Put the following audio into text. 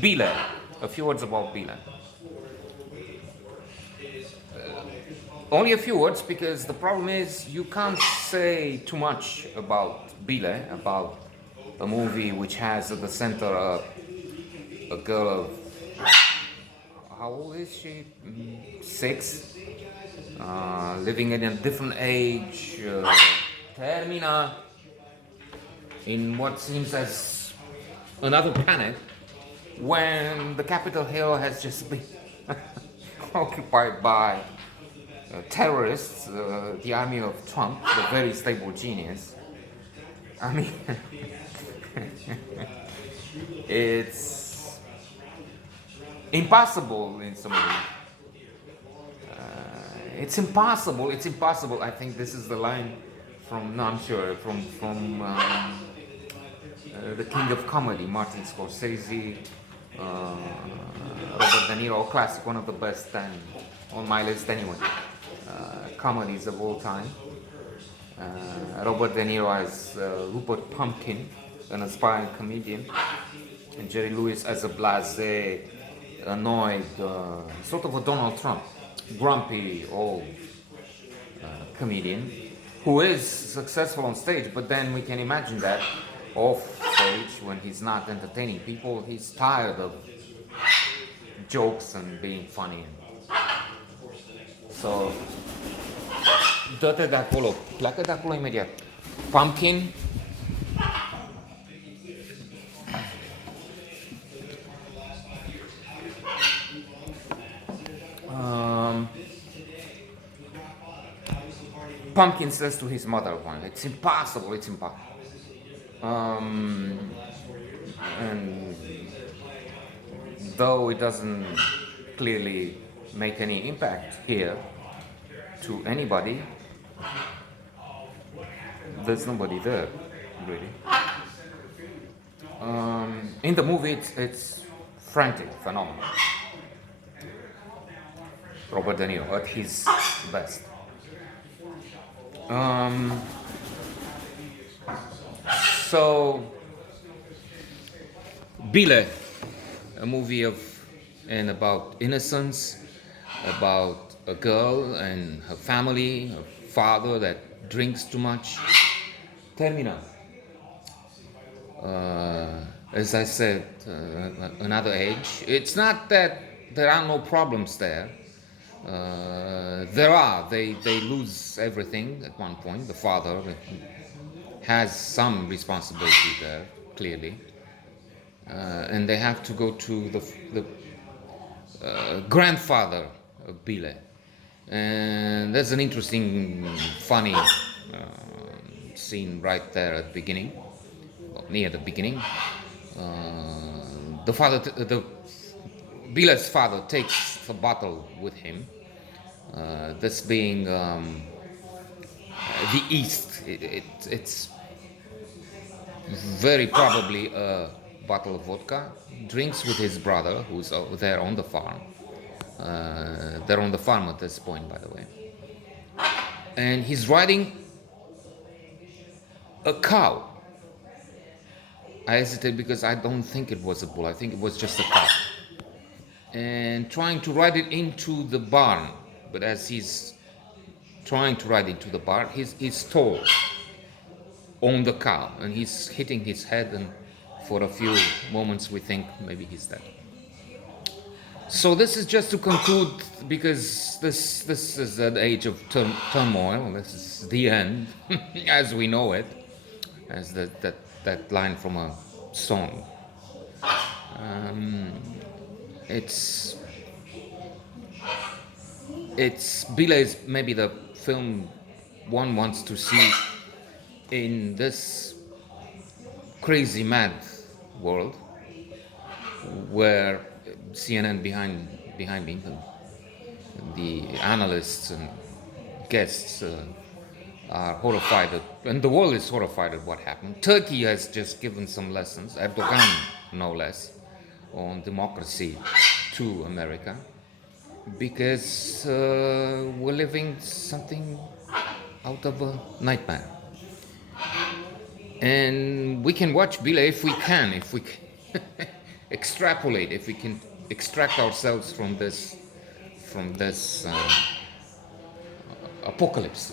Bille. A few words about Bille. Only a few words because the problem is you can't say too much about Bille, about a movie which has at the center a girl of, how old is she? 6, living in a different age, termina in what seems as another planet when the Capitol Hill has just been occupied by terrorists, the army of Trump, the very stable genius. I mean, it's impossible in some way. It's impossible. It's impossible. I think this is the line from, no, I'm sure, from the king of comedy, Martin Scorsese, Robert De Niro, classic, one of the best 10 on my list anyway. Comedies of all time. Robert De Niro as Rupert Pumpkin, an aspiring comedian, and Jerry Lewis as a blasé, annoyed, sort of a Donald Trump, grumpy old comedian who is successful on stage, but then we can imagine that off stage when he's not entertaining people, he's tired of jokes and being funny. So, dă-te de acolo, pleacă de acolo imediat. Pumpkin. Pumpkin says to his mother one, it's impossible, it's impossible. And though it doesn't clearly make any impact here to anybody, there's nobody there, really. In the movie, it's frantic, phenomenal. Robert De Niro at his best. So, Bille, a movie of and about innocence, about a girl and her family, her father that drinks too much. Termina. As I said, another age. It's not that there are no problems there. There are. They lose everything at one point. The father has some responsibility there, clearly. And they have to go to the grandfather of Bille. And there's an interesting, funny scene right there at the beginning, well, near the beginning. The father, Bille's father takes the bottle with him. This being the East, it's very probably a bottle of vodka. Drinks with his brother, who's there on the farm. They're on the farm at this point, by the way. And he's riding a cow. I hesitate because I don't think it was a bull. I think it was just a cow. And trying to ride it into the barn. But as he's trying to ride into the barn, he's tall on the cow. And he's hitting his head, and for a few moments we think maybe he's dead. So this is just to conclude, because this is an age of turmoil. This is the end, as we know it, as that line from a song. It's Bille is maybe the film one wants to see in this crazy mad world where CNN behind me, the analysts and guests are horrified and the world is horrified at what happened. Turkey has just given some lessons, Erdogan no less, on democracy to America, because we're living something out of a nightmare. And we can watch Bille if we can. extrapolate, if we can extract ourselves from this apocalypse.